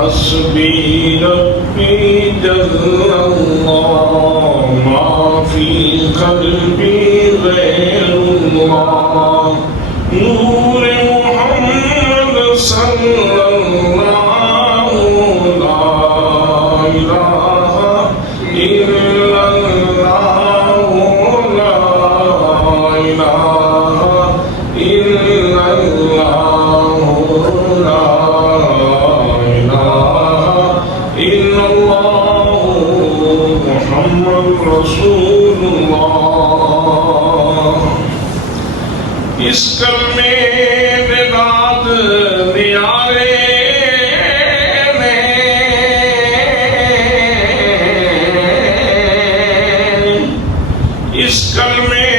حسبي ربي جل الله ما في قلبي غير الله نور محمد صلى الله لا إله إلا الله لا إله إلا الله لا إله إلا الله محمد رسول الله اس کلمے میں بات نیارے نے اس کلمے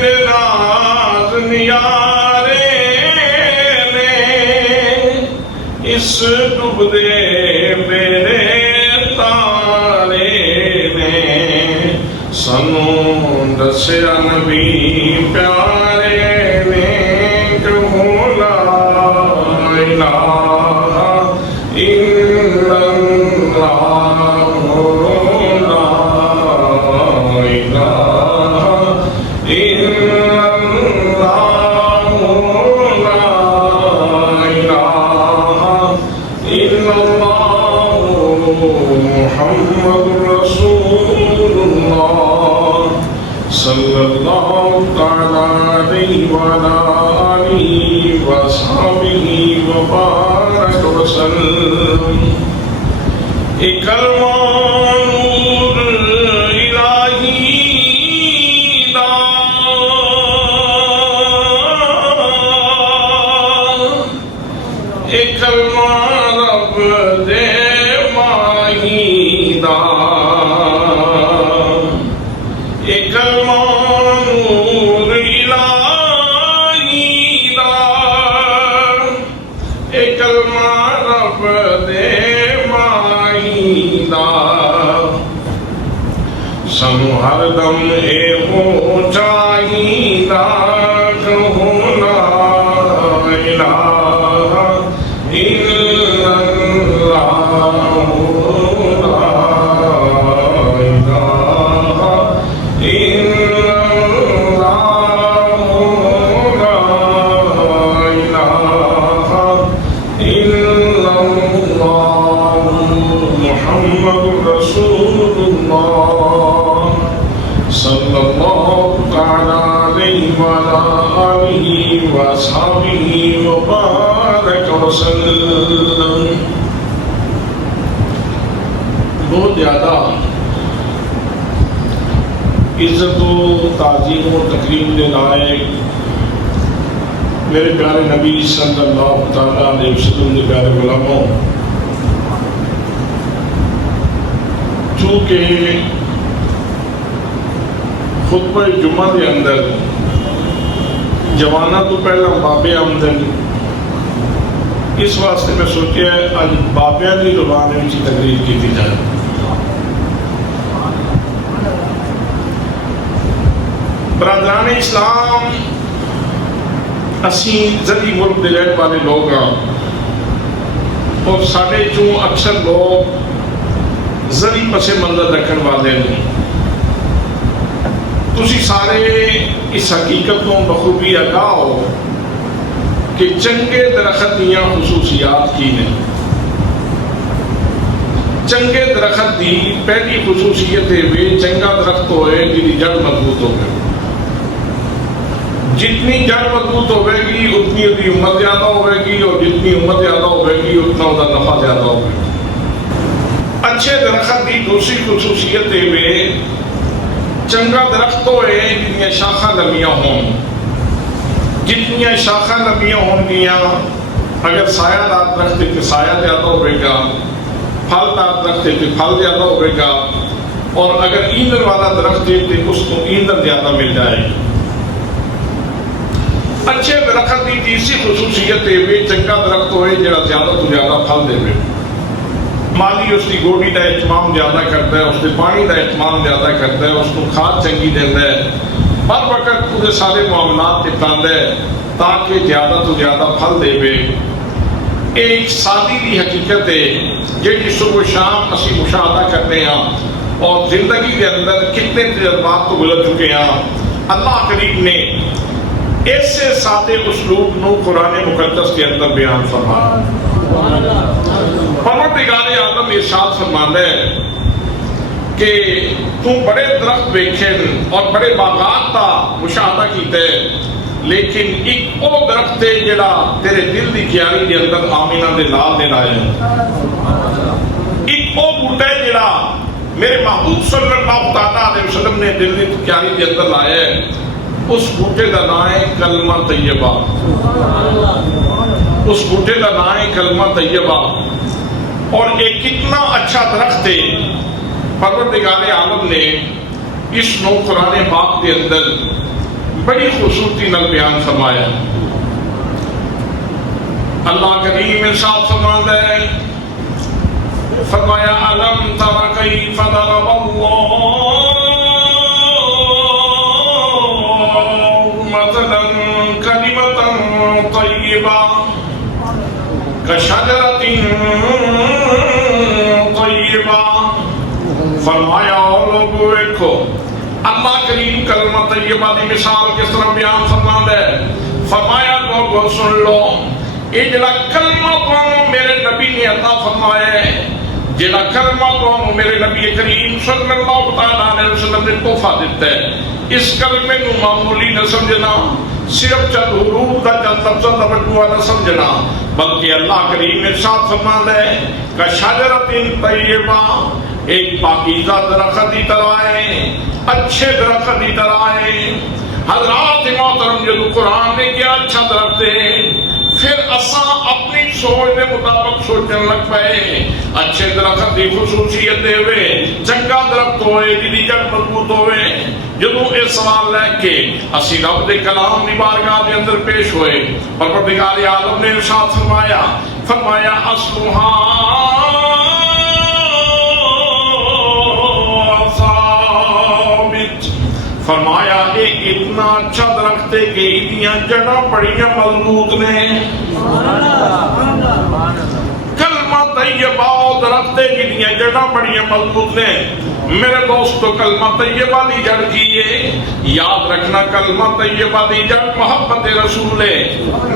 میں بات نیارے نے اس ڈوبدے میرے تارے نے سنوں دسیا نبی پیارے محمد رسول اللہ صلی اللہ تعالیٰ علیہ وآلہ آلہ وصحبہ وبارک وسلم ایک کلمہ نور الہی دا ایک کلمہ رب دے ایک کلمہ نور الہی دا ایک کلمہ رب دے ماہی دا سنو ہر دم اے ہو چاہیدہ کہو لا الہ الا اللہ محمد رسول اللہ صلی اللہ تعالیٰ علیہ وآلہ آلہ وصحبہ وبارک وسلم بہت زیادہ عزت و تعظیم و تکریم دے لائق میرے پیارے نبی صلی اللہ تعالیٰ علیہ وسلم کے پیارے غلاموں چونکہ خطبہ جمعہ کے اندر جوانہ تو پہلا بابے آمدن اس واسطے میں سوچیا ہے آج بابیاں کی زبان میں تقریر کی جائے برادران اسلام اسی زدی ملک دے رہنے والے لوگ ہیں اور ساڑھے چوں اکثر لوگ زدی پس منظر رکھن والے ہیں تسی سارے اس حقیقت کو بخوبی آگاہ ہو کہ چنگے درخت دیاں خصوصیات کی ہیں چنگے درخت دی پہلی خصوصیت ہے چنگا درخت ہوئے جنہی جڑ مضبوط ہوئے جتنی جڑ مضبوط ہوئے گی اتنی ادھی امت زیادہ ہوئے گی اور جتنی امت زیادہ ہوئے گی اتنا ادھا نفع زیادہ ہوئے گی اچھے درخت کی دوسری خصوصیت ہے چنگا درخت ہوئے جتنی شاخہ لمیاں ہوں جتنی شاخہ لمیاں ہوں گیاں اگر سایہ دار درخت ہے تو سایہ زیادہ ہوئے گا پھل دار درخت ہے تو پھل زیادہ ہوئے گا اور اگر ایندھن والا درخت ہے تو اس کو ایندھن زیادہ مل جائے گی اچھے درخت کی تیسری خصوصیت ہے چنگا درخت ہوئے جڑا زیادہ تو زیادہ پھل دے مالی اس کی گوڑی کا اہتمام زیادہ کرتا ہے اس کے پانی کا اہتمام زیادہ کرتا ہے اس کو کھاد چنگی دینا ہے ہر وقت پورے سارے معاملات نپٹانا ہے تاکہ زیادہ تو زیادہ پھل دے ایک سادی دی حقیقت ہے جی صبح شام اسی مشاہدہ کرتے ہیں اور زندگی کے اندر کتنے تجربات تو گزر چکے ہیں. اللہ کریم نے ایسے سادے اسلوب نو قرآن مقدس کے اندر بیان فرمایا. پروردگار عالم ارشاد فرماتا ہے کہ تو بڑے درخت ویکھن اور بڑے باغات کا مشاہدہ کیتا ہے لیکن ایک او درخت ہے جڑا تیرے دل دی کیاری دے اندر آمینہ دے لال دے لائے. ایک او بوٹا ہے جڑا میرے محبوب صلی اللہ علیہ وسلم نے دل دی کیاری دے اندر لائے ہے. اس بوٹے دا نام ہے کلمہ طیبہ. اس بوٹے دا نام ہے کلمہ طیبہ. اور یہ کتنا اچھا درخت ہے. پروردگار عالم نے اس نو قرآن پاک کے اندر بڑی خوبصورتی نال بیان فرمایا. اللہ کریم ارشاد فرماتا ہے فرمایا علم تر کیف ضرب اللہ مثلا کلمۃ طیبہ کشجرۃ طیبہ. فرمایا لوگو دیکھو اللہ کریم کلمہ طیبہ دی مثال کس طرح بیان فرماتا ہے. فرمایا لوگو سن لو یہ جڑا کلمہ تو میرے نبی نے عطا فرمایا ہے جڑا کلمہ تو میرے نبی کریم صلی اللہ تعالیٰ علیہ وسلم نے تحفہ دیتا ہے. اس کلمے نو معمولی نہ سمجھنا صرف چند حروف دا چند لفظ دا مجموعہ نہ سمجھنا بلکہ اللہ کریم ارشاد فرماتا ہے کشجرۃ طیبہ ایک پاکیزہ درخت کی طرح ہے اچھے درخت کی طرح ہے. حضرات محترم جدو قرآن نے کیا اچھا درخت ہے پھر اساں اپنی سوچ کے مطابق سوچنے لگ پئے. اچھے درخت کی خصوصیت ہوئے چنگا درخت ہوئے جی جڑ مضبوط ہوئے. جدو یہ سوال لے کے اسی رب دے کلام دی بارگاہ دے اندر پیش ہوئے پروردگار عالم نے ارشاد فرمایا اصلھا ثابت. فرمایا ایک اتنا اچھا درخت ہے کہ اتنیاں جڑاں بڑیاں مضبوط نے. کلمہ طیبہ درخت ہے اتنیاں جڑاں بڑیاں مضبوط نے. میرے دوستو کلمہ طیبہ دی جڑ کی ہے یاد رکھنا کلمہ طیبہ دی جڑ محبت رسول ہے.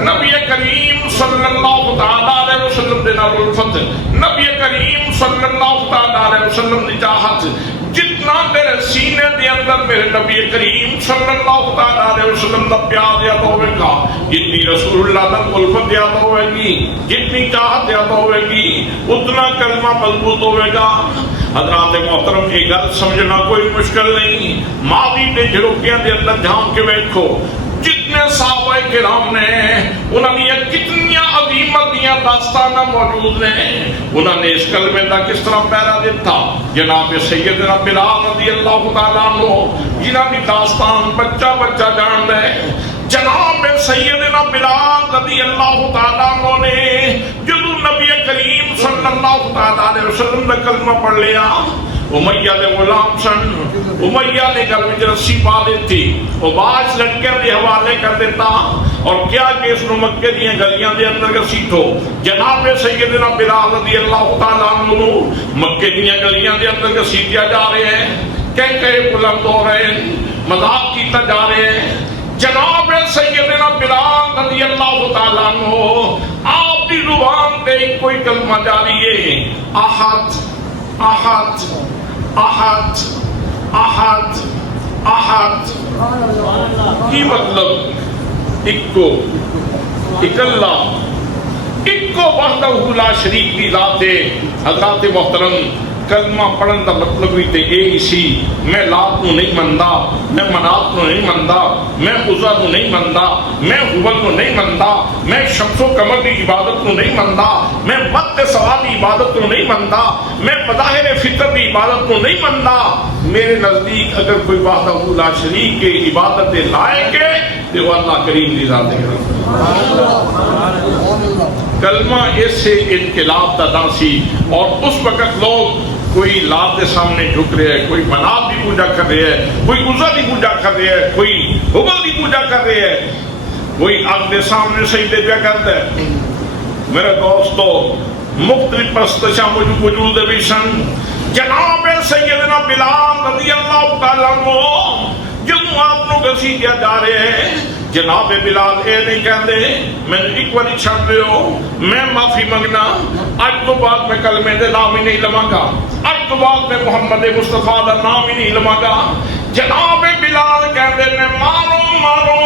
نبی کریم صلی اللہ تعالیٰ علیہ وسلم دے نال الفت نبی کریم صلی اللہ تعالیٰ علیہ وسلم دی چاہت جتنا میرے سینے دے اندر میرے نبی کریم صلی اللہ تعالیٰ علیہ وسلم دا پیار یاد ہوئے گا جتنی رسول اللہ دا الفت یاد ہوئے گی جتنی چاہت یاد ہوئے گی اتنا کلمہ مضبوط ہوئے گا. حضرات محترم یہ گل سمجھنا کوئی مشکل نہیں. ماضی کے جھروکیاں دے اندر جھانک کے بیٹھو جتنے صحابہ کرام نے انہوں نے کتنی عظیمت دیاں داستانہ موجود نے. انہوں نے اس کلمے دا کس طرح پہرا دیتا. جناب سیدنا بلال رضی اللہ تعالیٰ عنہ جنہاں کی داستان بچہ بچہ جان رہے. جناب سیدنا بلال رضی اللہ تعالیٰ عنہ نے جدو نبی کریم صلی اللہ تعالیٰ علیہ وسلم نے کلمہ پڑھ لیا امیہ دے غلام سن. امیہ نے گھر میں رسی پا دیتی وہ باز لڑکے دے حوالے کر دیتا اور کیا کہ اس نے مکے دیاں گلیاں دے اندر گھسیٹو. جناب سیدنا بلال رضی اللہ تعالیٰ عنہ مکے دیاں گلیاں دے اندر گھسیٹیا جا رہے ہیں کہے بلند ہو رہے ہیں مذاق کیتا جا رہے ہیں. جناب سیدنا بلال رضی اللہ تعالیٰ عنہ آپ کی زبان پہ کوئی کلمہ جاری ہے احد احد احد احد احد. کی مطلب اکو اکلا اکو وحدہ لا شریک کی ذات ہے. حضرات محترم کلمہ پڑھن دا مطلب بھی تے یہی سی میں لات نو نہیں مندا میں منات نو نہیں مندا میں عزا نو نہیں مندا میں حبل نو نہیں مندا میں شمس و قمر دی عبادت نو نہیں مندا میں وقت سوا دی عبادت نو نہیں مندا میں مظاہر فطر دی عبادت نو نہیں مندا. میرے نزدیک اگر کوئی وحدہ لا شریک کے عبادت لائق ہے تو وہ اللہ کریم دی ذات ہے. کلمہ ایسے انقلاب دا دانسی اور اس وقت لوگ کوئی لات کے سامنے جھک رہے ہیں کوئی منات کی پوجا کر رہے ہیں کوئی عزا کی پوجا کر رہے ہیں کوئی حبل کی پوجا کر رہے ہیں کوئی آگ کے سامنے سجدے پہ کرتا ہے میرے دوستو مختلف پرستشاں موجود بھی سن. جناب سیدنا بلال رضی اللہ تعالیٰ عنہ جدوں آپ کو گسی دیا جا رہے ہیں جناب بلال اے نہیں کہندے میں ایک باری چھڑ رہے ہو میں معافی منگنا اج تو بعد میں کلمے دے نام ہی نہیں لواں گا اج تو بعد میں محمد مصطفیٰ دا نام ہی نہیں لواں گا. جناب بلال کہندے نے مارو مارو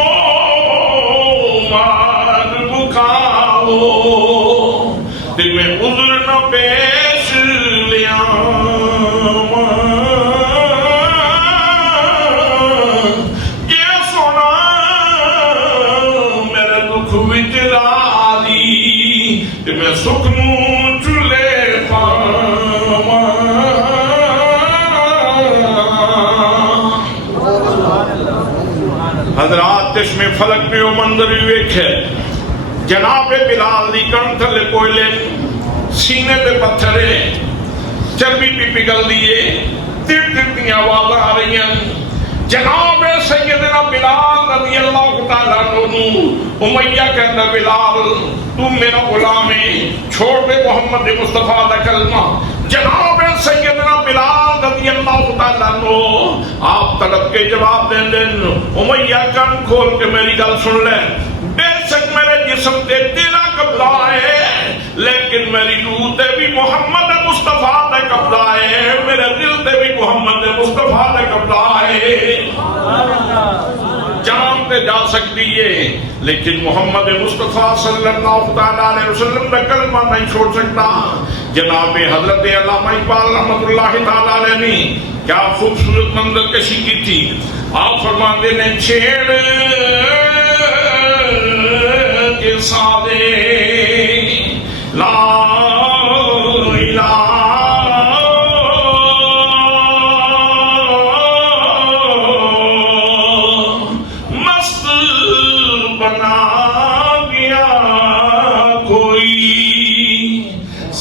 مار بکاؤ تے میں عذر نہ پیش لیا میں سکھنوں چلے پاواں. حضرات چشمے فلک میں وہ منظر بھی ویکھے جناب بلال دی کن تھلے کوئلے سینے پہ پتھرے چربی بھی پگھل دیے تیر تیر آوازاں آ رہی ہیں. جناب سیدنا بلال رضی اللہ تعالیٰ عنہ امیہ کہتا بلال تو میرا غلام ہے چھوڑ دے محمد مصطفیٰ دا کلمہ. جناب سیدنا بلال رضی اللہ تعالیٰ عنہ آپ طلب کے جواب دیں دیں امیہ کن کھول کے میری گل سن لے. بے شک میرے جسم تے تیرا قبضہ ہے لیکن میری روح تے بھی محمد مصطفیٰ دا قبضہ ہے میرے دل تے بھی محمد مصطفیٰ دا قبضہ ہے. جان تے جا سکتی ہے لیکن محمد مصطفیٰ صلی اللہ علیہ وسلم کا کلمہ نہیں چھوڑ سکتا. جناب حضرت علامہ اقبال رحمۃ اللہ تعالیٰ علیہ نے کیا خوبصورت منظر کشی کی تھی. آپ فرماتے نے چھیڑ کے سادے لا الہ مست بنا گیا کوئی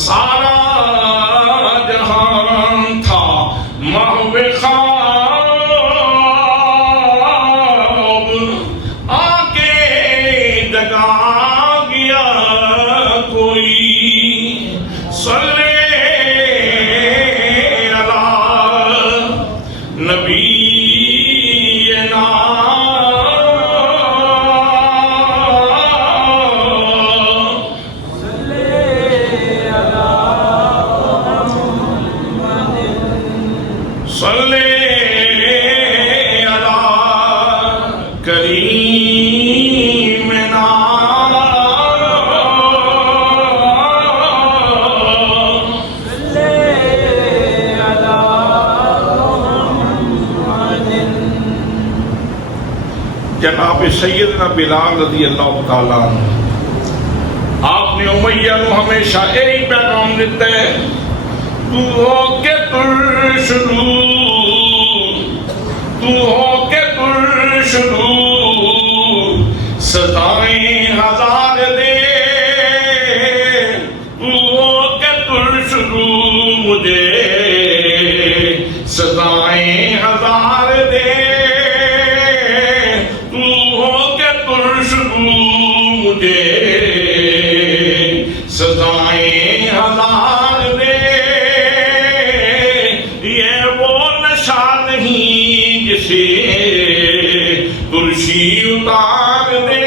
سارا جہان تھا محو خواب آ کے جگا گیا کوئی. صلی علی نبینا صلی علی کریمنا جناب سیدنا بلال رضی اللہ تعالیٰ عنہ آپ نے امیہ نو ہمیشہ ایک پیغام دیتا ہے تو ہو کے ترشدو تو ہو کے ترشدو سزائیں ہزار دے تو ہو کے ترشدو مجھے سزائیں ہزار دے مجھے سزائیں ہزار دے. یہ وہ نشہ نہیں جسے ترشی اتار دے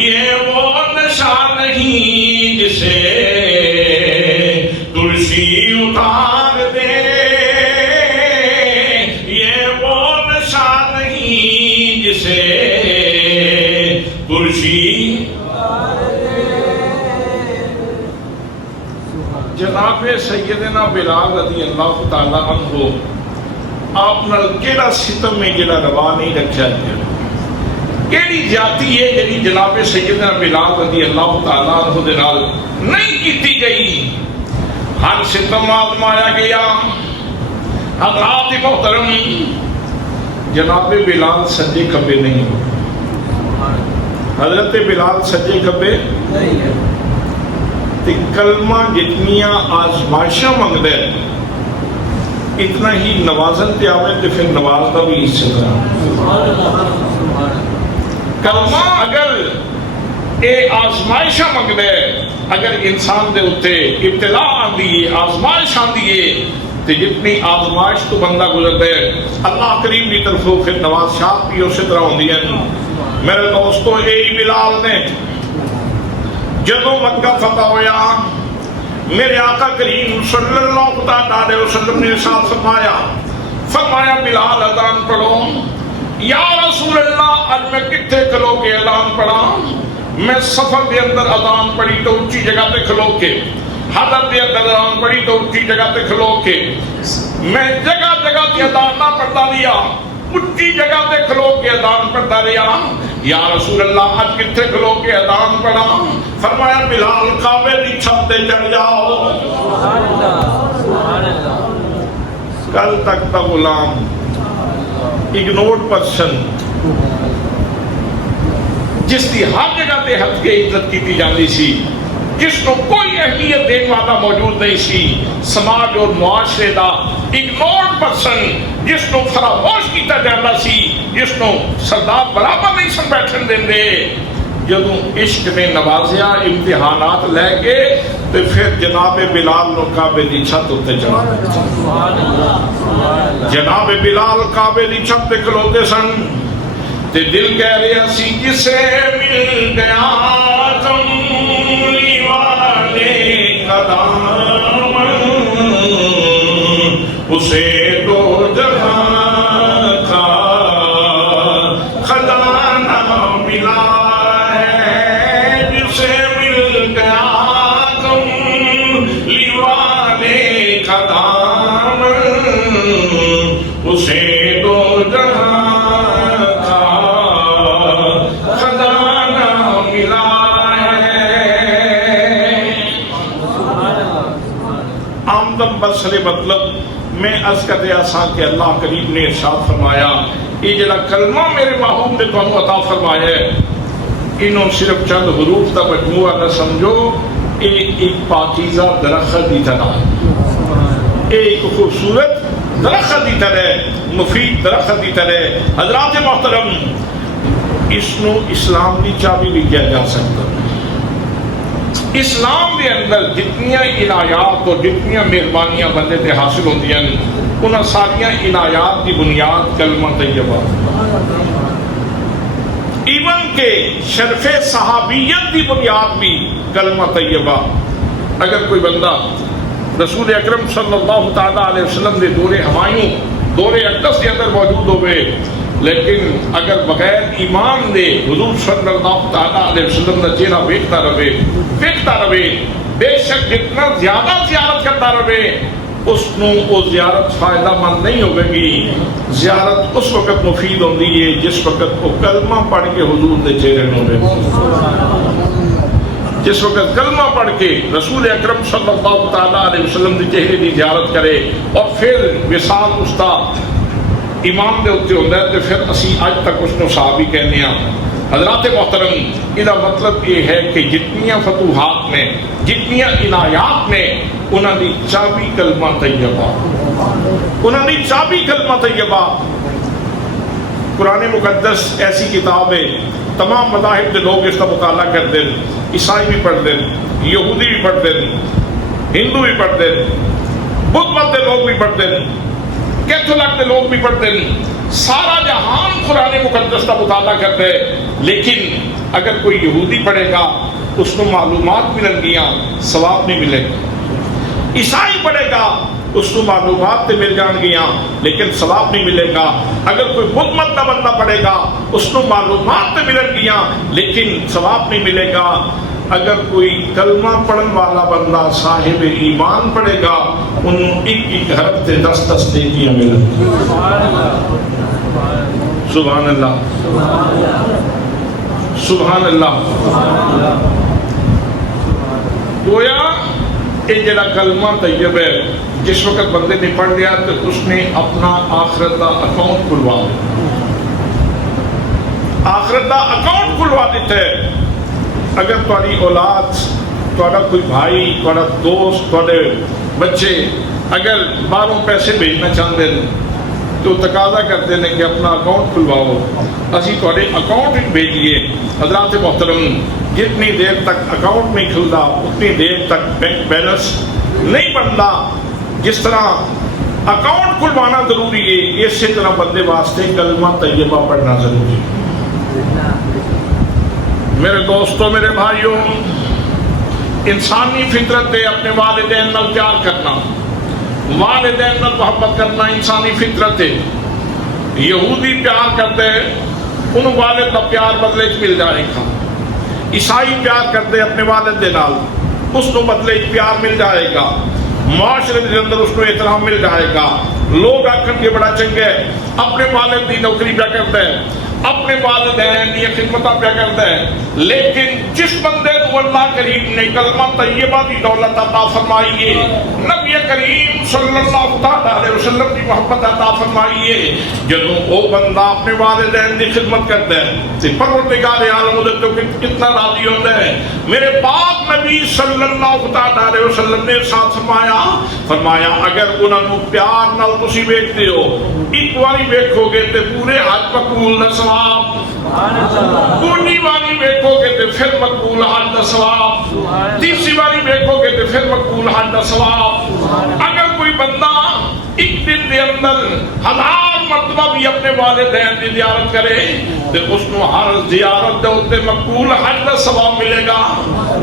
یہ وہ نشہ نہیں جسے ترشی اتار دے یہ وہ نشہ نہیں جسے جناب سیدنا بلال رضی اللہ تعالیٰ عنہ آپ نال کیڑا ستم میں جڑا روا نہیں رکھا گیا کیڑی جاتی ہے جڑی جناب سیدنا بلال رضی اللہ تعالیٰ عنہ دے نال نہیں کیتی گئی. ہر ستم آزمایا گیا. حضرات محترم جناب بلال سجے کھبے نہیں ہو حضرت بلال سجے کھبے تے کلمہ جتنیاں آزمائشاں منگ دے اتنا ہی نوازن تے آوے تے پھر نوازدہ بھی اس سے کرا. کلمہ اگر یہ آزمائشاں منگتا ہے. اگر انسان دے اتنے ابتلا آتی ہے، آزمائش آتی ہے، تو جتنی آزمائش تو بندہ گزرتا ہے اللہ کریم کی طرف پھر نوازشات بھی اسی طرح ہوندی ہیں. میرے دوستو یہی بلال نے جدو مکہ فتح ہویا، میرے آقا کریم صلی اللہ علیہ وسلم نے ساتھ فرمایا بلال اذان پڑھو. یا رسول اللہ آج میں کتنے کھلو کے اذان پڑھا؟ میں سفر کے اندر اذان پڑھی تو اونچی جگہ پہ کھلو کے، حضرت کے اندر اذان پڑھی تو اونچی جگہ پہ کھلو کے، میں جگہ جگہ کی اذان نہ پڑھتا رہا، اونچی جگہ پہ کھلو کے اذان پڑھتا رہا. یا رسول اللہ آج کتنے کھلو کے اذان پڑھا؟ فرمایا بلال کعبے کی چھت پہ چڑھ جاؤ. کل تک تا غلام اگنورڈ پرسن جس کی ہر جگہ تے حد کے عزت کی جاتی سی، جس کو کوئی اہمیت دینے والا موجود نہیں سی، سماج اور معاشرے دا اگنورڈ پرسن جس کو فراموش کیتا جاتا سی، جس کو سردار برابر نہیں سن بیٹھن دے. جدوں عشق نے نوازیا امتحانات لے کے تو پھر جناب بلال نو کعبے دی چھت تے چڑھا. جناب بلال کعبے دی چھت تے کھلوتے سن تے دل کہہ رہا سی کسے مل گیا کملی والے کا دامن، اسے تو جہاں کا خزانہ ملا ہے. جسے مل گیا کملی والے کا دامن، اسے تو جہاں بسر مطلب میں عرض کرتے آسان کہ اللہ کریم نے ارشاد فرمایا یہ جڑا کلمہ میرے محبوب نے تمہیں عطا فرمایا ہے، انہوں صرف چند حروف کا مجموعہ نہ سمجھو، ایک پاکیزہ درخت کی طرح، ایک خوبصورت درخت کی طرح، مفید درخت کی طرح. حضرات محترم، اس نو اسلام کی چابی بھی کیا جا سکتا. اسلام کے اندر جتنی عنایات اور جتنی مہربانیاں بندے تے حاصل ہوندی ہیں، انہاں ساری عنایات کی بنیاد کلمہ طیبہ. ایون کہ شرف صحابیت کی بنیاد بھی کلمہ طیبہ. اگر کوئی بندہ رسول اکرم صلی اللہ تعالیٰ علیہ وسلم کے دور ہمایوں دور اقدس کے اندر موجود ہوئے، لیکن اگر بغیر ایمان دے حضور صلی اللہ تعالیٰ علیہ وسلم کا چہرہ دیکھتا رہے، بے شک جتنا زیادہ زیارت کرتا رہے اس نو وہ زیارت فائدہ مند نہیں ہوگی گی. زیارت اس وقت مفید ہوندی ہے جس وقت وہ کلمہ پڑھ کے حضور دے چہرے نو دے، جس وقت کلمہ پڑھ کے رسول اکرم صلی اللہ تعالیٰ علیہ وسلم کے چہرے کی زیارت کرے اور پھر وصال استا ایمان دے ہوتے ہوتا ہے تو پھر اسی آج تک اس کو صحابی کہنے ہیں. حضرات محترم، یہ مطلب یہ ہے کہ جتنی فتوحات نے، جتنی عنایات نے، انہوں نے چابی کلمہ طیبہ، انہوں نے چابی کلمہ طیبہ. قرآن مقدس ایسی کتاب ہے تمام مذاہب کے لوگ اس کا مطالعہ کرتے ہیں، عیسائی بھی پڑھتے ہیں، یہودی بھی پڑھتے ہیں، ہندو بھی پڑھتے ہیں، بدھ مت کے لوگ بھی پڑھتے ہیں، کیتھولک کے لوگ بھی پڑھتے ہیں. سارا جہان قرآن مقدس کا مطالعہ کرتے ہیں، لیکن اگر کوئی یہودی پڑھے گا اس کو معلومات ملن گیا، ثواب نہیں ملے گا. عیسائی پڑھے گا اس کو معلومات تو مل جان گیا لیکن ثواب نہیں ملے گا. اگر کوئی بدھ مت کا بندہ پڑھے گا اس کو معلومات تو ملن گیا لیکن ثواب نہیں ملے گا. اگر کوئی کلمہ پڑھن والا بندہ صاحب ایمان پڑھے گا انہوں ایک حرف تے 10 نیکیاں ملیں. سبحان اللہ، سبحان اللہ. گویا یہ جڑا کلمہ طیب ہے جس وقت بندے نے پڑھ لیا تو اس نے اپنا آخرت کا اکاؤنٹ کھلوا دیا، آخرت کا اکاؤنٹ کھلوا دیتا ہے. اگر تاری اولاد، تھوڑا کوئی بھائی، تھوڑا دوست، تھوڑے بچے اگر باہروں پیسے بھیجنا چاہتے ہیں تو تقاضا کرتے ہیں کہ اپنا اکاؤنٹ کھلواؤ، اسی تھوڑے اکاؤنٹ بھیجیے. حضرات محترم، جتنی دیر تک اکاؤنٹ نہیں کھلتا اتنی دیر تک بینک بیلنس نہیں بنتا. جس طرح اکاؤنٹ کھلوانا ضروری ہے اسی طرح بندے واسطے کلمہ طیبہ پڑھنا ضروری ہے. میرے دوستوں میرے بھائیوں، انسانی فطرت ہے اپنے والدین نال پیار کرنا، والدین نال محبت کرنا انسانی فطرت ہے. یہودی پیار کرتے ان والد کا پیار بدلے مل جائے گا. عیسائی پیار کرتے اپنے والد دے نال اس کو بدلے پیار مل جائے گا. معاشرے کے اندر اس کو احترام مل جائے گا. لوگ آخر کے بڑا چنگے اپنے والد کی نوکری پہ کرتا ہے، اپنے والدین یہ خدمت پہ کرتا ہے. لیکن جس بندے کو اللہ کریم نے کلمہ طیبہ کی دولت عطا فرمائی ہے، نبی کریم صلی اللہ علیہ وسلم کی محبت عطا فرمائی ہے، جب وہ بندہ اپنے والدین کی خدمت کرتا ہے تو پروردگار عالم تو کتنا راضی ہوتا ہے. میرے پاک نبی صلی اللہ علیہ وسلم نے ساتھ فرمایا اگر انہوں نے پیار نال تسی ویکھتے ہو، ایک باری ویکھو گے تے پورے حج مقبول دا ثواب، دوسری باری ویکھو گے تے پھر مقبول حج دا ثواب، تیسری باری ویکھو گے تے پھر مقبول حج دا ثواب. اگر کوئی بندہ ایک دن دے اندر 1000 مرتبہ بھی اپنے والدین کی زیارت کرے تو اس کو ہر زیارت دے اوتے مقبول حج دا ثواب ملے گا.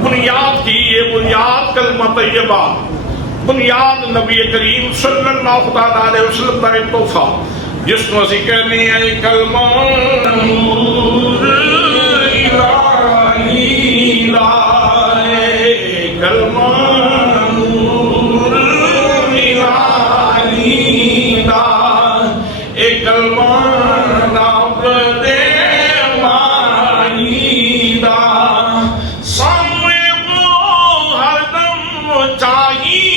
بنیاد کی یہ بنیاد کلمہ طیبہ، بنیاد نبی کریم صلی اللہ علیہ وسلم کا ایک تحفہ جس کو اسی کہنے ہیں کلمہ نور الہی لائے، کلمہ نور الہی لائے، اے کلمہ رب دے مائی دا سامنے وہ ہر دم چاہیے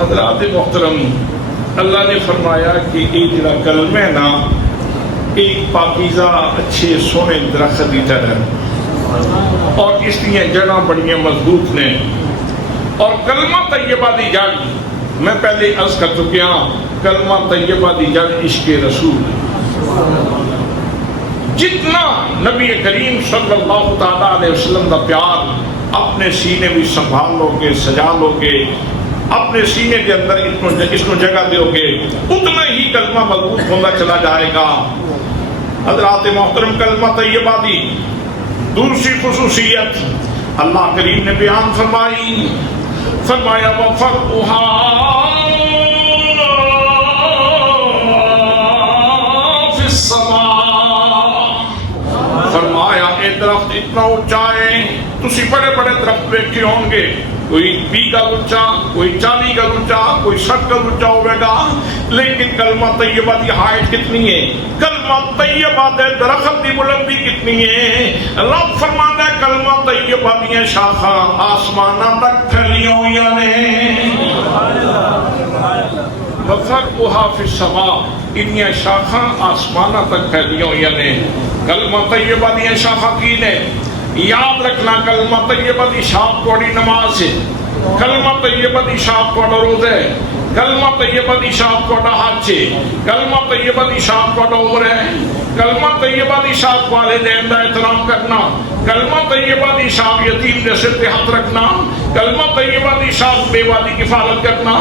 حضرات محترم. اللہ نے فرمایا کہ یہ جڑا کلمہ ہے نا ایک پاکیزہ اچھے سونے درخت کی طرح اور اس کی جڑاں بڑیاں مضبوط نے. اور کلمہ طیبہ دی جڑ میں پہلے عرض کر چکیا کلمہ طیبہ دی جڑ عشق رسول. جتنا نبی کریم صلی اللہ تعالیٰ علیہ وسلم کا پیار اپنے سینے بھی سنبھال لو گے، سجا لو گے، اپنے سینے کے اندر اس کو جگہ دو گے، اتنا ہی کلمہ مضبوط ہونا چلا جائے گا. حضرات محترم کلمہ طیبہ دی دوسری خصوصیت اللہ کریم نے بیان فرمائی، فرمایا وَفَرْعُهَا فِي السَّمَاءِ، فرمایا اے درخت اتنا اونچا ہے، تسی بڑے بڑے درخت دیکھے ہوں گے، کوئی 20 گز اونچا، کوئی 40 گز اونچا، کوئی 60 گز اونچا ہوئے گا، لیکن کلمہ طیبہ دی ہائٹ کتنی ہے؟ کلمہ طیبہ دے درخت دی بلندی کتنی ہے؟ رب فرماتا ہے کلمہ طیبہ دی شاخاں آسماناں تک پھیلی ہوئی ہیں. وَفَرْعُهَا فِي السَّمَاءِ، انہی شاخاں آسماناں تک پھیلی ہوئی ہیں. کلمہ طیبہ دی شاخاں کی نے؟ یاد رکھنا کلمہ طیبہ دی شاخ توڑی نماز ہے، کلمہ طیبہ دی شاخ توڑا روزہ ہے، کلمہ طیبہ دی شاخ توڑا حج ہے، کلمہ طیبہ دی شاخ توڑا عمر ہے، کلمہ طیبہ دی شاخ والدین کا احترام کرنا، کلمہ طیبہ دی شاخ یتیم کے سر پہ ہاتھ رکھنا، کلمہ طیبہ دی شاخ بیوہ دی کفالت کرنا،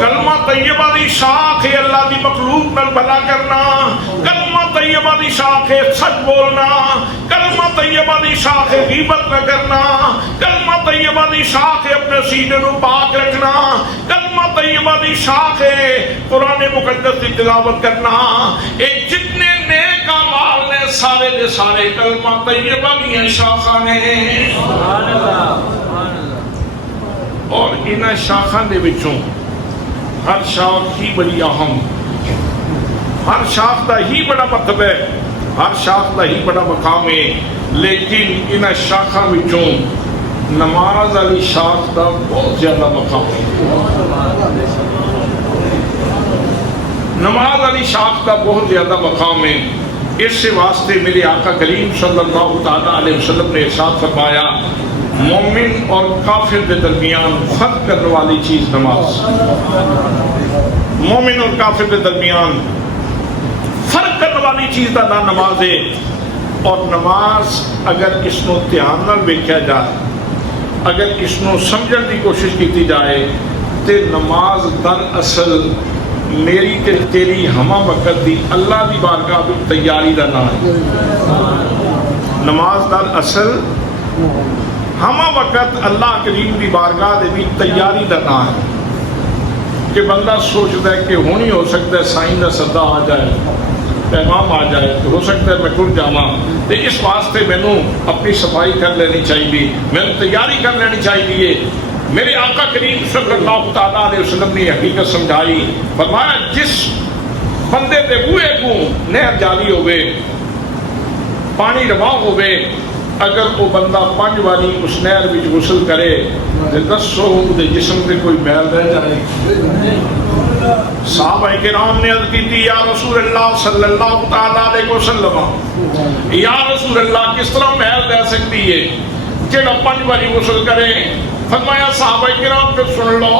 کلمہ طیبہ دی شاخ ہے اللہ دی مخلوق نال بھلا کرنا، کلمہ طیبہ دی شاخ ہے سچ بولنا، کلمہ طیبہ دی شاخ ہے غیبت نہ کرنا، کلمہ طیبہ دی شاخ ہے اپنے سینے کو پاک رکھنا، کلمہ طیبہ دی شاخ ہے قرآن مقدس کی تلاوت کرنا. ایک جتنے نیک اعمال نے سارے دے سارے کلمہ طیبہ دی شاخاں نے. اور انہاں شاخاں دے وچوں ہر شاخ ہی بڑی اہم، ہر شاخ دا ہی بڑا مطلب ہے، ہر شاخ دا ہی بڑا مقام ہے، لیکن انہاں شاخاں وچوں نماز علی شاخ کا بہت زیادہ مقام ہے. نماز علی شاخ کا بہت زیادہ مقام ہے. اس سے واسطے میرے آقا کریم صلی اللہ تعالیٰ علیہ وسلم نے ارشاد فرمایا مومن اور کافر کے درمیان فرق کرنے والی چیز نماز. مومن اور کافر کے درمیان فرق کرنے والی چیز کا نام نماز ہے. اور نماز اگر اس کو دھیان نال ویکھیا جائے, اگر اس کو سمجھن کی کوشش کی جائے تو نماز دراصل میری تے تیری ہمہ وقت دی اللہ دی بارگاہ دی تیاری دا نام ہے. نماز دراصل ہمہ وقت اللہ کریم دی بارگاہ دی تیاری دا نام ہے. کہ بندہ سوچتا ہے کہ ہونی ہو سکتا ہے سائن دا صدا آ جائے, پیغام آ جائے, تو ہو سکتا ہے میں ٹر جاواں, تو اس واسطے مینوں اپنی صفائی کر لینی چاہیے, مینوں تیاری کر لینی چاہیے. میرے آقا کریم صلی اللہ تعالیٰ علیہ وسلم نے حقیقت سمجھائی. فرمایا جس بندے دے بوئے کو نہر جاری ہوئے, پانی رواں ہوئے, اگر وہ بندہ 5 باری اس نہر وچ غسل کرے تو 10 دے جسم پہ کوئی میل رہ جائے. صحابہ کرام نے عرض کی تھی یا رسول اللہ صلی اللہ تعالیٰ علیہ وسلم, یا رسول اللہ کس طرح میل رہ سکتی ہے جڑا 5 باری غسل کرے؟ فرمایا صحابہ کرام پہ سن لو,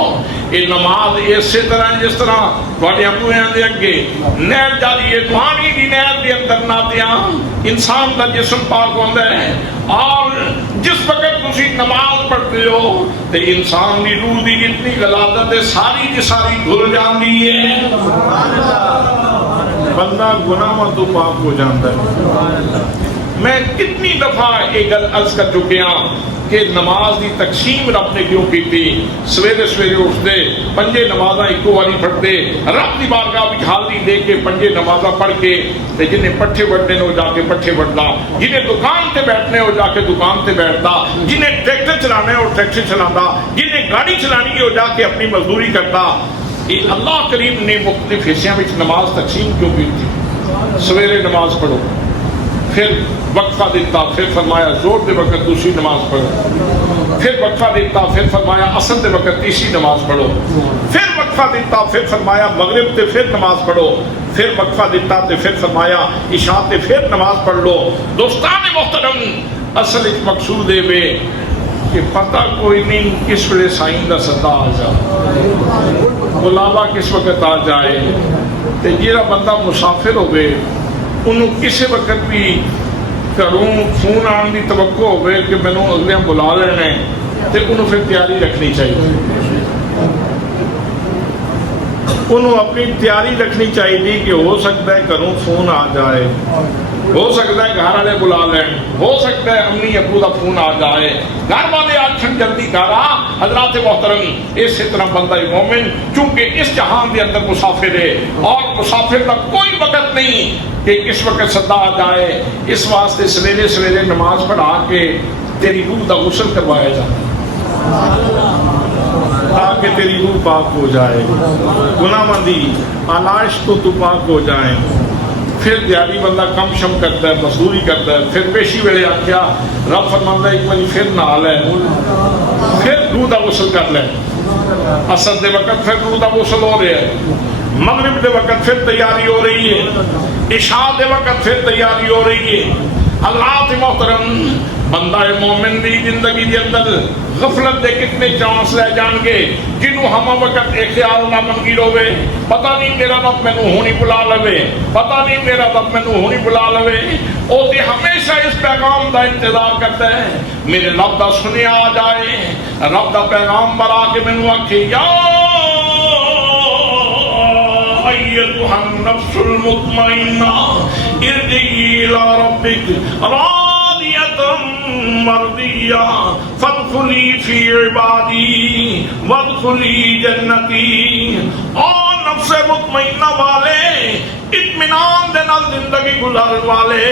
یہ نماز اسی طرح جس طرح تھوڑے بوئیاں دے اگے نہر جاری ہے, پانی دی نہر دے اندر نادیاں انسان دا جسم پاک ہوندا ہے, اور جس وقت تسی نماز پڑھتے ہو تو انسان دی روح دی جتنی غلاظت ہے ساری دی ساری دھل جاندی ہے, بندہ گناہاں تو پاک ہو جاندا ہے. میں کتنی دفعہ یہ گل عرض کر چکیا کہ نماز دی تقسیم رب نے کیوں کی تھی. سویرے سویرے اٹھتے 5 نمازاں ایکو واری پڑھتے, رب دی بارگاہ وچ حاضری دے کے 5 نمازاں پڑھ کے, جنہیں پٹھے وڈنے ہو جا کے پٹھے وڈدا, جنہیں دکان تے بیٹھنے ہو جا کے دکان تے بیٹھتا, جنہیں ٹریکٹر چلانے ہو ٹریکٹر چلاندا, جنہیں گاڑی چلانی ہو جا کے اپنی مزدوری کرتا. یہ اللہ کریم نے مختلف حصوں وچ نماز تقسیم کیوں کی تھی. سویرے نماز پڑھو, پھر وقفہ دیتا, پھر فرمایا زور دے وقت دوسری نماز پڑھو, پھر وقفہ دیتا, پھر فرمایا عصر دے وقت تیسری نماز پڑھو, پھر وقفہ دیتا, پھر فرمایا مغرب تے پھر نماز پڑھو, پھر وقفہ دیتا تے پھر فرمایا عشاء تے پھر نماز پڑھ لو. دوستان محترم, اصل ایک مقصود ہے وے کہ پتہ کوئی نہیں کس ویلے سائن دا صدا آ جائے, بلاوا کس وقت آ جائے. تے جیڑا بندہ مسافر ہوئے انہوں کسی وقت بھی گھروں فون آن کی توقع ہوئے کہ میں اگلے بلا لینا ہے, تو انہوں پھر تیاری رکھنی چاہیے. انہوں اپنی تیاری رکھنی چاہیے کہ ہو سکتا ہے گھروں فون آ جائے, ہو سکتا ہے گھر والے بلا لین, ہو سکتا ہے امی ابو کا فون آ جائے, گھر والے آخر جلدی گھر آ. حضرات محترم, اسی طرح بندہ مومن چونکہ اس جہان کے اندر مسافر ہے, اور مسافر کا کوئی وقت نہیں کہ اس وقت صدا آ جائے, اس واسطے سویرے سویرے نماز پڑھا کے تیری روح کا غسل کروایا جاتا تاکہ تیری روح پاک ہو جائے, گناہ مندی آلائش تو پاک ہو جائیں. پھر دیاری بندہ کم شم کرتا ہے, مزدوری کرتا ہے, پھر پیشی ویلے آخیا رب فرماندا ایک باری پھر نہا لے, پھر روح کا غسل کر لے. عصر دے وقت پھر روح کا غسل ہو رہا ہے, مغرب دے وقت پھر تیاری ہو رہی ہے, عشاء دے وقت پھر تیاری ہو رہی ہے. اللہ محترم, بندہ مومن دی زندگی دے اندر غفلت دے کتنے چانس رہ جان گے, جنہوں ہم وقت ایک خیال نہ منگیر ہوئے, پتہ نہیں میرا رب مینوں ہونی بلا لوے, پتہ نہیں میرا رب مینوں ہونی بلا لوے. او تے ہمیشہ اس پیغام دا انتظار کرتا ہے میرے رب دا سنیا آ جائے, رب دا پیغام برا کے مینوں آکھے یا ایتھا النفس المطمئنہ ارجعی الی ربک مرضیہ فادخلی فی عبادی وادخلی جنتی. اور نفس مطمئنہ والے, اطمینان دے نال زندگی گزارن والے.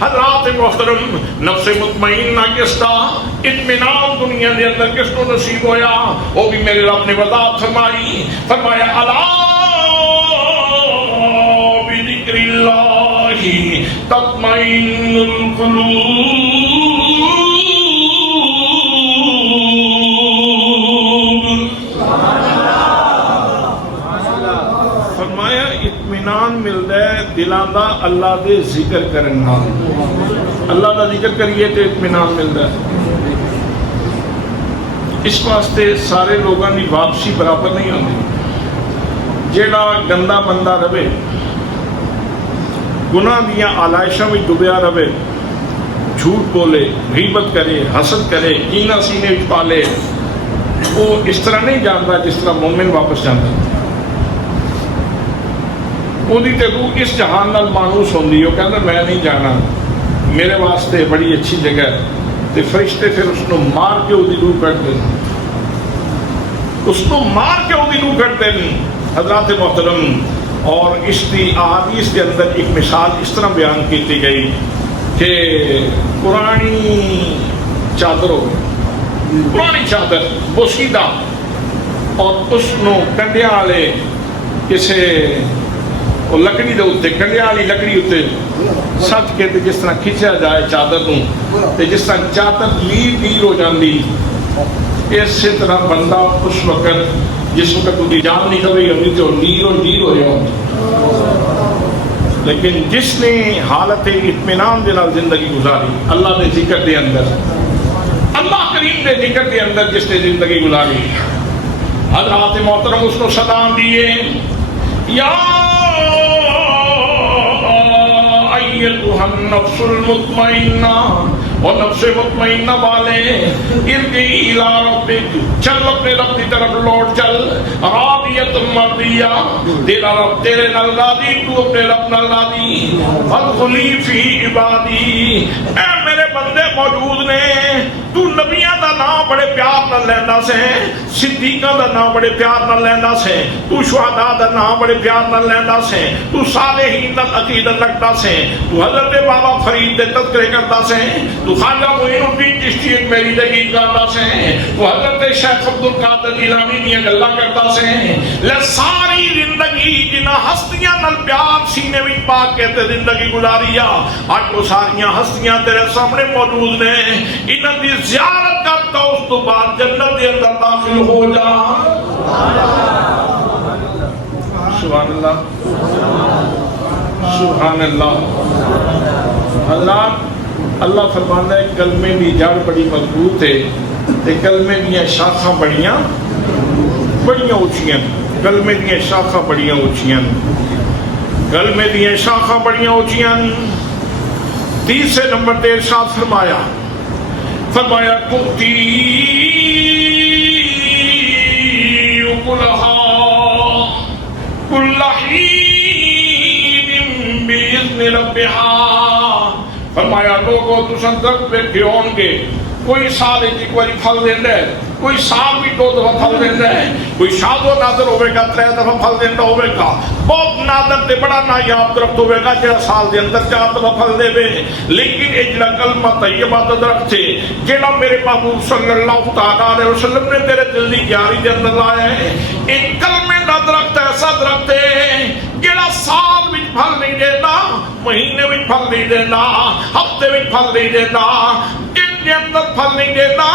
حضرات محترم, نفس مطمئنہ کس دا اطمینان دنیا دے اندر کس کو نصیب ہویا؟ وہ بھی میرے رب نے وضاحت فرمائی, فرمایا الا بذکر اللہ تطمئن القلوب. اطمینان ملتا ہے دلاں دا اللہ دے ذکر کرن نال. اللہ دا ذکر کریے تو اطمینان ملتا ہے. اس واسطے سارے لوگوں کی واپسی برابر نہیں ہوتی. جیڑا گندا بندہ رہے گناہ دیاں آلائشاں میں ڈبیا رہے, جھوٹ بولے, غیبت کرے, حسد کرے, کینہ سینے وچ پالے, وہ اس طرح نہیں جانتا جس طرح مومن واپس جانتا. وہی تے روح اس جہان نال مانوس ہوندی, وہ کہندا میں نہیں جانا, میرے واسطے بڑی اچھی جگہ ہے. تے فرشتے پھر اس کو مار کے وہ روح کٹتے ہیں, اس کو مار کے وہ روح کٹتے ہیں. حضرات محترم, اور اس کی احادیث کے اندر ایک مثال اس طرح بیان کی گئی کہ پرانی چادر ہو, پرانی چادر بوسیدہ, اور اس کو کنڈیاں والے کسی لکڑی دے اتنے, کنڈیاں والی لکڑی اتنے سٹ کے جس طرح کھچیا جائے چادر نو, جس طرح چادر لیر ہو جاتی, اسی طرح بندہ اس وقت جس وقت وہ جان نہیں کرے ہوئی تو لیر ہو جاؤ. لیکن جس نے حالت اطمینان دے نال زندگی گزاری, اللہ نے ذکر دے اندر, اللہ کریم نے ذکر دے اندر جس نے زندگی گزاری, حضرات محترم اس کو صدام دیے, یا ایتھا النفس المطمئنہ, اور نفس مطمئنہ والے ارجعی الی ربک, چل اپنے رب کی طرف لوٹ چل, راضیۃ مرضیہ, تیرا رب تیرے نال راضی, تو اپنے رب نال راضی, فادخلی فی عبادی, اے میرے بندے موجود نے, تو نبیاں دا نام بڑے پیار نال لیندا سے, صدیقاں دا نام بڑے پیار نال لیندا سے, تو شہداء دا نام بڑے پیار نال لیندا سے, تو صالحین نال عقیدت رکھدا سے, تو حضرت بابا فرید دے تذکرے کردا سے, تو خواجہ معین الدین چشتی ایک میری دگی کردا سے, تو حضرت شیخ عبدالقادر جیلانی دیاں گلاں کردا سے, لے ساری زندگی جنہ ہستیاں نال پیار سینے وچ پا کے تے زندگی گزاری آ, اج وہ ساریاں ہستیاں تیرے سامنے موجود نے, انہاں دی زیارت کر تو اس تو بعد جنت دے اندر داخل ہو جا. سبحان اللہ, سبحان اللہ. حضرات اللہ فرماتا ہے کلمے دی جڑ بڑی مضبوط ہے, تے کلمے دیاں شاخاں بڑیاں اونچیاں, کلمے دیاں شاخاں بڑیاں اونچیاں, کلمے دیاں شاخاں بڑیاں اونچیاں. تیسرے نمبر تے ارشاد فرمایا تؤتی اکلھا کل حین باذن ربھا. فرمایا لوگوں تساں درخت ویکھے ہون گے, کوئی سال ایک باری پھل دیندا ہے, کوئی سال بھی 2 دفعہ پھل دیندا ہے, کوئی شاد و نادر ہوے گا 3 دفعہ پھل دیندا ہوے گا, بہت نادر تے بڑا نایاب درخت ہوے گا جڑا سال دے اندر 4 دفعہ پھل دے. لیکن یہ جڑا کلمہ طیبہ دا درخت ہے جڑا میرے محبوب صلی اللہ تعالی علیہ وسلم نے تیرے دل دی گیاری دے اندر لایا ہے, ایک کلمے دا درخت ایسا درخت ہے جڑا سال وچ پھل نہیں دیندا, مہینے وچ پھل نہیں دیندا, ہفتے وچ پھل نہیں دیندا, دن دے اندر پھل نہیں دیندا,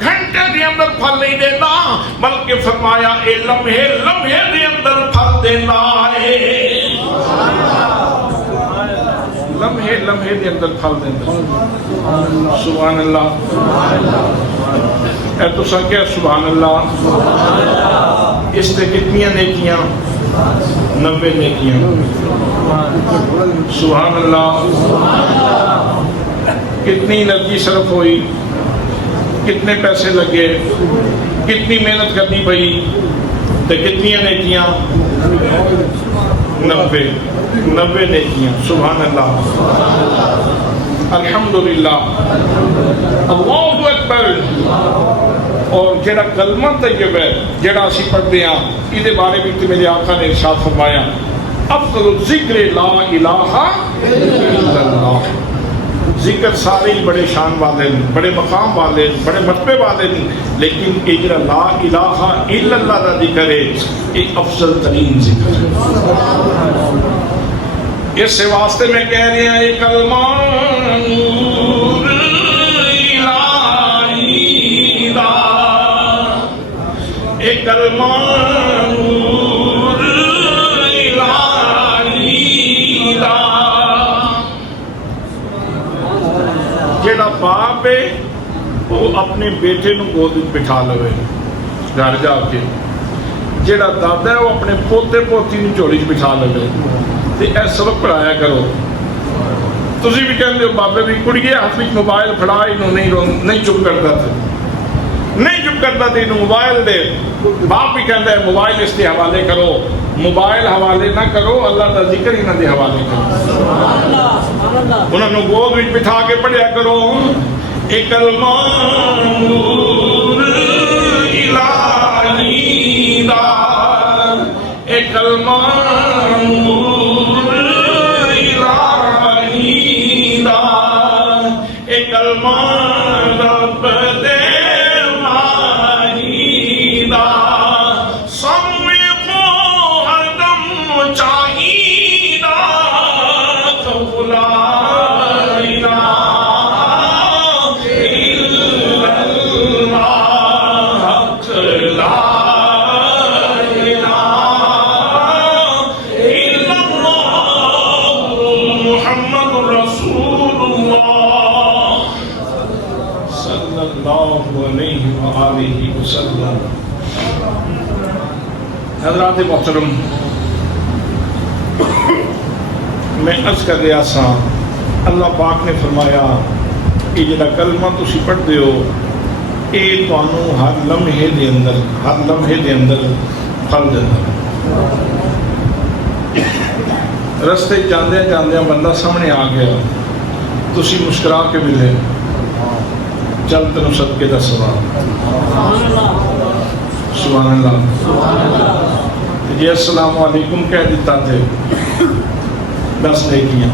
گھنٹے دے اندر پھل نہیں دیندا, بلکہ فرمایا اے لمحے دے اندر پھل دیندا ہے. لمحے دے اندر پھل دیندا. سبحان اللہ. اے تو سکیا سبحان اللہ. اس تے کتنی نیکیاں, 90 نیکیاں. سبحان اللہ. کتنی انرجی صرف ہوئی, کتنے پیسے لگے, کتنی محنت کرنی پئی, تو کتنی نیکیاں, 90 نیکیاں. سبحان اللہ. الحمدللہ. اللہ اکبر. اور جڑا کلمہ طیب ہے جڑا اسی پڑھتے ہیں, یہ بارے میں میرے آقا نے ارشاد فرمایا افضل الذکر لا الہ الا اللہ. ذکر سارے ہی بڑے شان والے, بڑے مقام والے, بڑے مرتبے والے, لیکن یہ جڑا لا الہ الا اللہ کا ذکر ہے یہ افضل ترین ذکر ہے. اس واسطے میں کہہ رہے ہیں یہ کلمہ نور الہی دا, ایک کلمہ نور الہی ہے وہ اپنے بیٹے نو گود وچ بٹھا لوے گھر جا کے، جیڑا دادا ہے وہ اپنے پوتے پوتی نو جھولی چ بٹھا لوے تے اے سبق پڑھایا کرو۔ تسی بھی کہندے ہو بابے بھی کڑیے ہاتھ وچ موبائل پھڑا انہوں نہیں چپ کرتا تھا، نہیں چپ کرتا تھا انہوں موبائل دے، باپ بھی کہندا ہے موبائل اس کے حوالے کرو، موبائل حوالے نہ کرو، اللہ کا ذکر ہی نہ دے حوالے کرو۔ انہوں نے گود وچ بٹھا کے پڑھیا کرو ایک المنور الہی دا، ایک المنور الہی دا، ایک المنور رب دے ماہی دا، سامنے کو ہر دم چاہیدہ تو لا الہ الا اللہ، حق لا الہ الا اللہ، محمد رسول اللہ صلی اللہ علیہ وآلہ وسلم۔ حضرات محترم، میں عرض کر رہا سا اللہ پاک نے فرمایا کہ جڑا کلمہ تسی پڑھتے ہو یہ تانوں ہر لمحے دے اندر پھل دینا۔ رستے جاندے جاندے بندہ سامنے آ گیا، تسی مسکرا کے ملے، چل تینوں صدقے دا سوال، سبحان اللہ، جی السلام علیکم کہہ دیتا تھے 10 نیکیاں،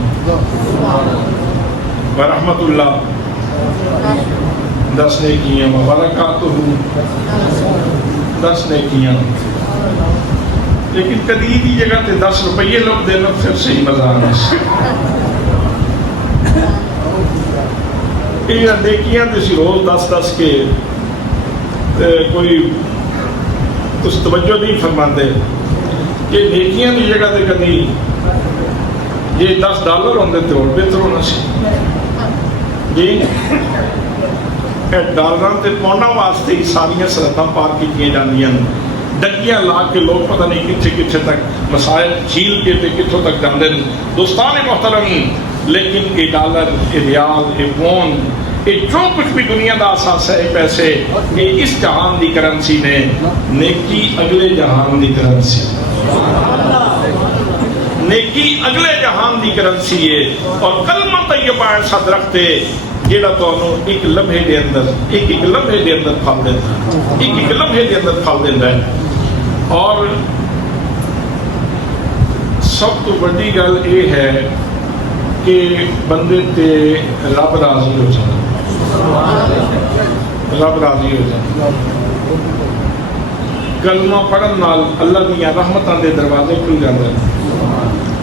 ورحمت اللہ 10 نیکیاں، وبرکاتہ 10 نیکیاں، لیکن کدی دی جگہ تے 10 روپیے لوگ دینا پھر صحیح مزہ آنا سی۔ یہ نیکیاں تے سی روز 10 کے کوئی اس توجہ نہیں فرماندے کہ نیکیاں دی جگہ تے کدی یہ $10 ہوندے تے اور بہتر ہونا سی جی۔ ڈالراں تے پاؤنڈاں واسطے ہی ساریاں سرحداں پار کیتیاں جاندیاں، ڈگیاں لا کے لوگ پتہ نہیں کتھے تک مسائل جھیل کے تے کتھوں تک جاندے۔ دوستان محترم، لیکن یہ ڈالر، یہ ریال، یہ پون، یہ جو کچھ بھی دنیا دا اساس ہے پیسے، یہ اس جہان دی کرنسی نے، نیکی اگلے جہان دی کرنسی، نیکی اگلے جہان دی کرنسی ہے۔ اور کلمہ طیبہ ایسا درخت ہے جیڑا تانوں ایک لمحے دے اندر ایک لمحے دے اندر پھل دیندا ہے، ایک لمحے دے اندر پھل دیندا ہے۔ اور سب تو بڑی گل یہ ہے کہ بندے تے رب راضی ہو جائے، رب راضی ہو جائے۔ کلمہ پڑھن نال اللہ دیا رحمتاں دے دروازے کھل جاندے ہیں،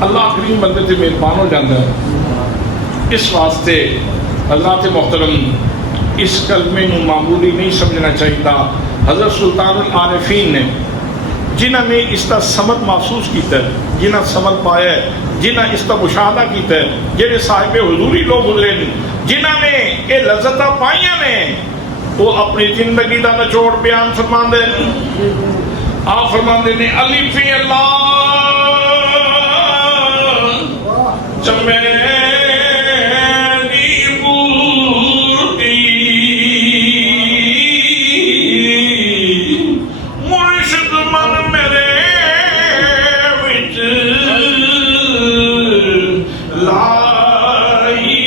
اللہ کریم بندے تے مہربان ہو جاتا ہے۔ اس واسطے حضرات محترم اس کلمے نو معمولی نہیں سمجھنا چاہیے۔ حضرت سلطان العارفین نے جنہوں نے اس کا سمت محسوس کیتا ہے، جنہوں سمت پایا ہے، جنہوں اس کا مشاہدہ کیتا ہے، جہے صاحب حضوری لوگ گزرے، جنہوں نے یہ لذتاں پائیاں نے، وہ اپنی زندگی کا نچوڑ بیان فرماندے ہیں۔ آپ فرماندے نے علی فی اللہ چمیری بوٹی مرشد من میرے وچ لائی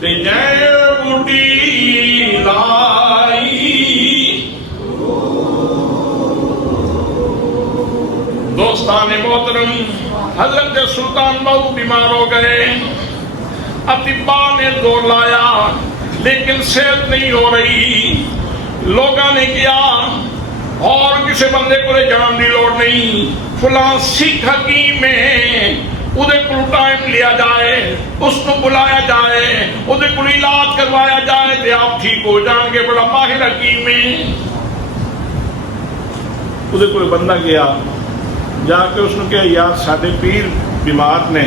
تے جے بوٹی لائی۔ دوستان محترم، حضرت سلطان بہو بیمار ہو گئے، اطباء نے دور لایا لیکن صحت نہیں ہو رہی۔ لوگوں نے کیا اور کسی بندے کو لے جان دی لوڑ نہیں، فلاں سکھ حکیم ہے ادھے کو ٹائم لیا جائے، اس کو بلایا جائے، ادھے کو علاج کروایا جائے تے آپ ٹھیک ہو جائیں گے، بڑا ماہر حکیم ہے۔ ادھے کوئی بندہ گیا، جا کے اس نے کہا یار ساڈے پیر بیمار نے،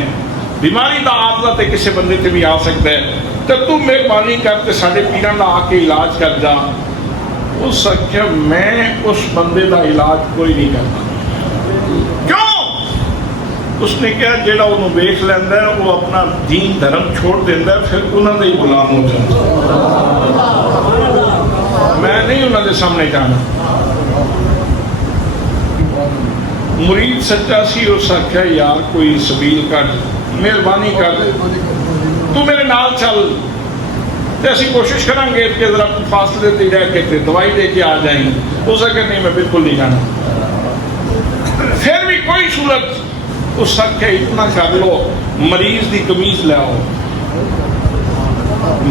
بیماری دا عارضہ تے کسی بندے تے بھی آ سکتا ہے، تو مہربانی کر تے ساڈے پیراں دا آ کے علاج کر جا۔ اس آخیا میں اس بندے دا علاج کوئی نہیں کرتا۔ کیوں؟ اس نے کہا جیڑا انہوں ویکھ لیندا ہے وہ اپنا دین دھرم چھوڑ دیندا ہے، پھر انہاں دا ہی غلام ہو جاندا۔ میں نہیں انہاں دے سامنے جانا۔ مرید سچا سی، اس آخیا یار کوئی سبیل کر، مہربانی کر، تو میرے نال چل تے اسی کوشش کریں گے کہ ذرا فاصلے تے رہ کے دوائی دے کے آ جائیں۔ اس آخیا نہیں میں بالکل نہیں جانا۔ پھر بھی کوئی صورت، اس آخیا اتنا کر لو مریض دی قمیض لے آؤ،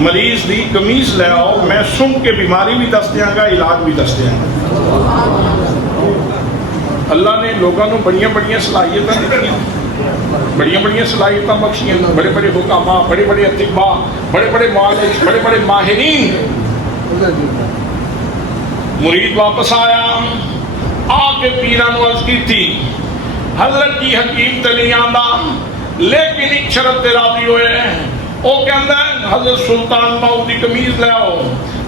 مریض دی قمیض لے آؤ، میں سن کے بیماری بھی دس دیاں گا، علاج بھی دس دیاں گا۔ اللہ نے لوگوں کو بڑیاں بڑیاں صلاحیتیں دیتی، بڑیاں بڑیاں صلاحیتیں بخشیاں، بڑے بڑے حکاماں، بڑے بڑے اطباء، بڑے بڑے معالج، بڑے بڑے ماہرین۔ مرید واپس آیا، آ کے پیراں نوں عرض کیتی حضرت جی حکیم تے نہیں آندا لیکن ایک شرط تے راضی ہوئے، وہ کہندا ہے حضرت سلطان بہو دی قمیض لے آؤ،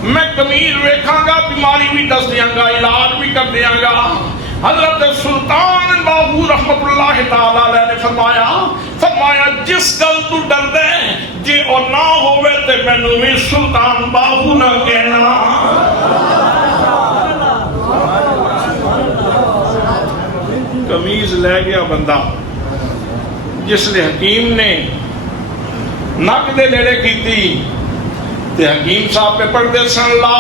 میں قمیض ویکھاں گا، بیماری بھی دس دیاں گا، علاج بھی کر دیاں گا۔ حضرت سلطان بہو رحمت اللہ تعالی علیہ نے فرمایا جس گل تو ڈر دے جے اور نہ ہوئے تے مینوں بھی سلطان بہو نہ کہنا۔ قمیض لے گیا بندہ، جس لئے حکیم نے نک دے نیڑے کیتی تے حکیم صاحب پہ پڑھ دے سن لا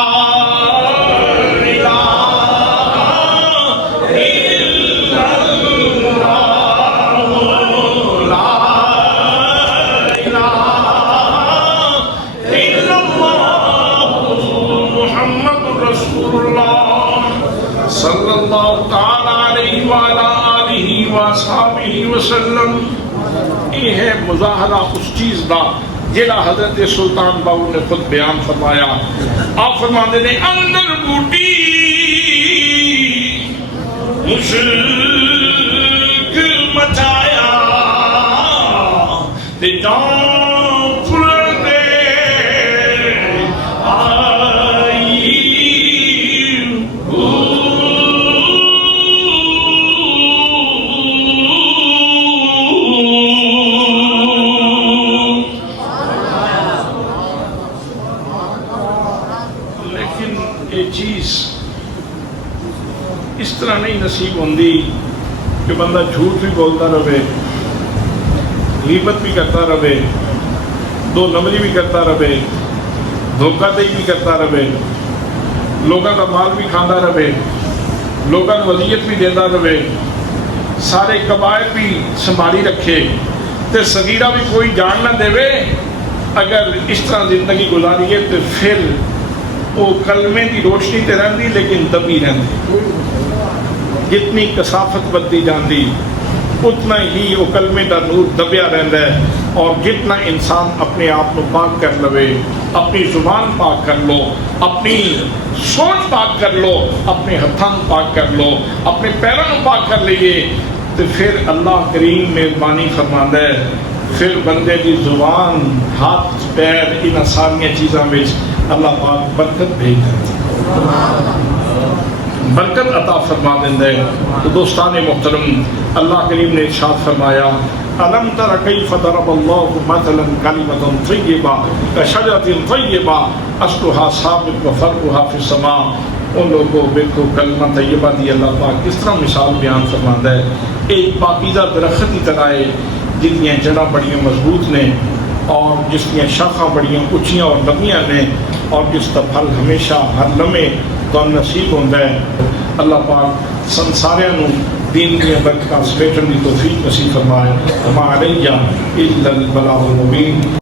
الہ صلی اللہ تعالیٰ علیہ وآلہ آلہ وآصحابہ وسلم۔ یہ ہے مظاہرہ اس چیز دا جیڑا حضرت سلطان بہو نے خود بیان فرمایا۔ آپ فرماندے نے اندر بوٹی مشرق مچایا تے جان اس طرح نہیں نصیب ہوندی کہ بندہ جھوٹ بھی بولتا رہے، غیبت بھی کرتا رہے، دو نمبری بھی کرتا رہے، دھوکہ دہی بھی کرتا رہے، لوگوں کا مال بھی کھانا رہے، لوگوں کو وصیت بھی دیتا رہے، سارے قبائل بھی سنبھالی رکھے تے صغیرہ بھی کوئی جان نہ دے۔ اگر اس طرح زندگی گزاری ہے تو پھر وہ کلمے دی روشنی تے رہندی لیکن دبی رہندی۔ جتنی کثافت بدی جاندی اتنا ہی وہ کلمے دا نور دبیا رہندا ہے، اور جتنا انسان اپنے آپ کو پاک کر لوے، اپنی زبان پاک کر لو، اپنی سوچ پاک کر لو، اپنے ہتھاں پاک کر لو، اپنے پیراں پاک کر لئیے، تو پھر اللہ کریم مہربانی فرماندا ہے، پھر بندے کی زبان، ہاتھ، پیر، ان ساری چیزاں میں اللہ پاک برکت بھیج دیتا، برکت عطا فرما دیندے۔ تو دوستان محترم، اللہ کریم نے ارشاد فرمایا أَلَمْ تَرَ كَيْفَ ضَرَبَ اللَّهُ مَثَلًا كَلِمَةً طَيِّبَةً كَشَجَرَةٍ طَيِّبَةٍ أَصْلُهَا ثَابِتٌ وَفَرْعُهَا فِي السَّمَاءِ۔ ان لوگوں کو کلمہ طیبہ دی اللہ پاک کس طرح مثال بیان فرماندا ہے، ایک پاکیزہ درخت کی طرح ہے جتنی جڑاں بڑی مضبوط نے اور جس دیا شاخاں بڑیاں اچیاں اور لمبیاں نے اور جس کا پھل ہمیشہ ہر لمحے تو نصیب ہوتا ہے. اللہ پاک سنساریاں نو دین دیا برکتاں سمیٹن کی توفیق نصیب فرمائے. وما علیہ الا البلاغ المبین.